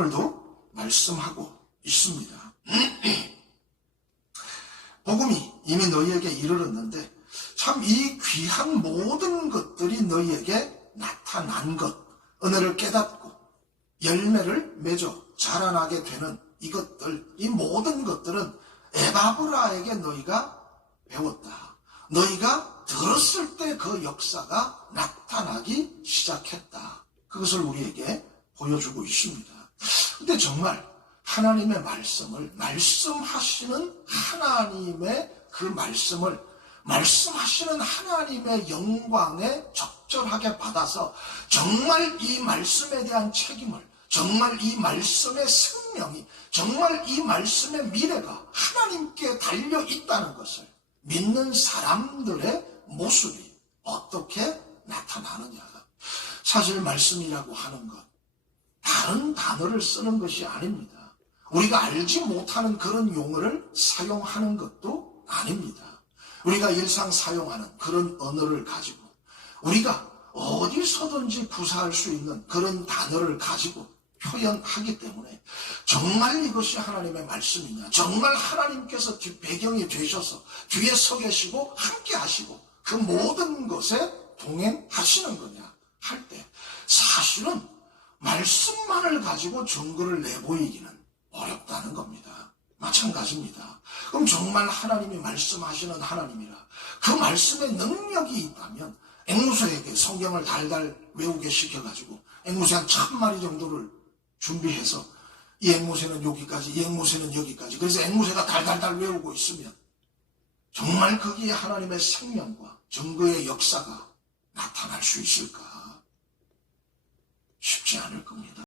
오늘도 말씀하고 있습니다. 복음이 이미 너희에게 이르렀는데 참 이 귀한 모든 것들이 너희에게 나타난 것, 은혜를 깨닫고 열매를 맺어 자라나게 되는 이것들, 이 모든 것들은 에바브라에게 너희가 배웠다. 너희가 들었을 때 그 역사가 나타나기 시작했다. 그것을 우리에게 보여주고 있습니다. 근데 정말 하나님의 말씀을 말씀하시는 하나님의 그 말씀을 말씀하시는 하나님의 영광에 적절하게 받아서 정말 이 말씀에 대한 책임을 정말 이 말씀의 생명이 정말 이 말씀의 미래가 하나님께 달려 있다는 것을 믿는 사람들의 모습이 어떻게 나타나느냐. 사실 말씀이라고 하는 것 다른 단어를 쓰는 것이 아닙니다. 우리가 알지 못하는 그런 용어를 사용하는 것도 아닙니다. 우리가 일상 사용하는 그런 언어를 가지고 우리가 어디서든지 구사할 수 있는 그런 단어를 가지고 표현하기 때문에 정말 이것이 하나님의 말씀이냐 정말 하나님께서 뒤 배경이 되셔서 뒤에 서 계시고 함께 하시고 그 모든 것에 동행하시는 거냐 할 때 사실은 말씀만을 가지고 증거를 내보이기는 어렵다는 겁니다. 마찬가지입니다. 그럼 정말 하나님이 말씀하시는 하나님이라 그 말씀의 능력이 있다면 앵무새에게 성경을 달달 외우게 시켜가지고 앵무새 한 천 마리 정도를 준비해서 이 앵무새는 여기까지, 이 앵무새는 여기까지. 그래서 앵무새가 달달달 외우고 있으면 정말 거기에 하나님의 생명과 증거의 역사가 나타날 수 있을까? 쉽지 않을 겁니다.